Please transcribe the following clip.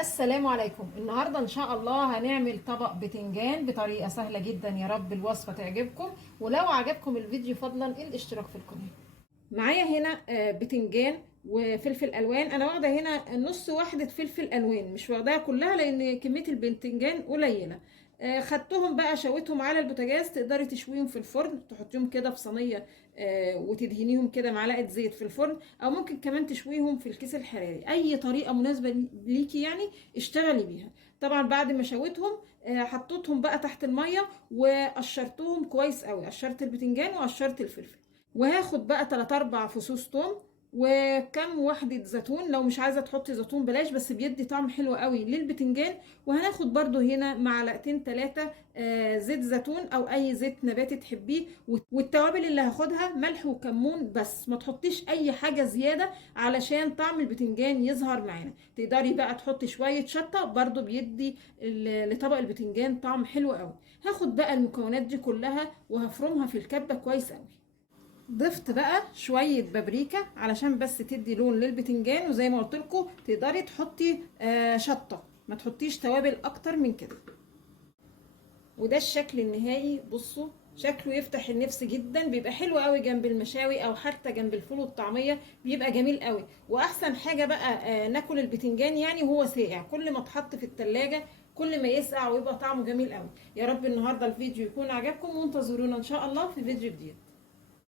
السلام عليكم. النهارده ان شاء الله هنعمل طبق بتنجان بطريقه سهله جدا، يا رب الوصفه تعجبكم. ولو عجبكم الفيديو فضلا الاشتراك في القناه. معايا هنا بتنجان وفلفل الوان. انا واخده هنا نص واحده فلفل الوان، مش واخداها كلها لان كميه البتنجان قليله. خدتهم بقى شويتهم على البوتاجاز. تقدري تشويهم في الفرن، تحطيهم كده في صينيه وتدهنيهم كده معلقه زيت في الفرن، او ممكن كمان تشويهم في الكيس الحراري. اي طريقه مناسبه ليكي يعني اشتغلي بيها. طبعا بعد ما شويتهم حطيتهم بقى تحت الميه وقشرتهم كويس قوي. قشرت البتنجان وقشرت الفلفل. وهاخد بقى 3 4 فصوص توم وكم وحدة زيتون. لو مش عايزة تحطي زيتون بلاش، بس بيدي طعم حلو قوي للبتنجان. وهناخد برضو هنا معلقتين 3 زيت زيتون او اي زيت نباتي تحبيه. والتوابل اللي هاخدها ملح وكمون بس، ما تحطيش اي حاجة زيادة علشان طعم البتنجان يظهر معانا. تقدري بقى تحطي شوية شطة، برضو بيدي لطبق البتنجان طعم حلو قوي. هاخد بقى المكونات دي كلها وهفرمها في الكبة كويس قوي. ضفت بقى شوية بابريكا علشان بس تدي لون للبتنجان، وزي ما قلت لكم تقدري تحطي شطة، ما تحطيش توابل اكتر من كده. وده الشكل النهائي. بصوا شكله يفتح النفس جدا، بيبقى حلو قوي جنب المشاوي او حتى جنب الفول والطعمية، بيبقى جميل قوي. واحسن حاجة بقى ناكل البتنجان يعني وهو ساقع. كل ما اتحط في التلاجة كل ما يسقع ويبقى طعمه جميل قوي. يا رب النهاردة الفيديو يكون عجبكم، وانتظرونا ان شاء الله في فيديو جديد.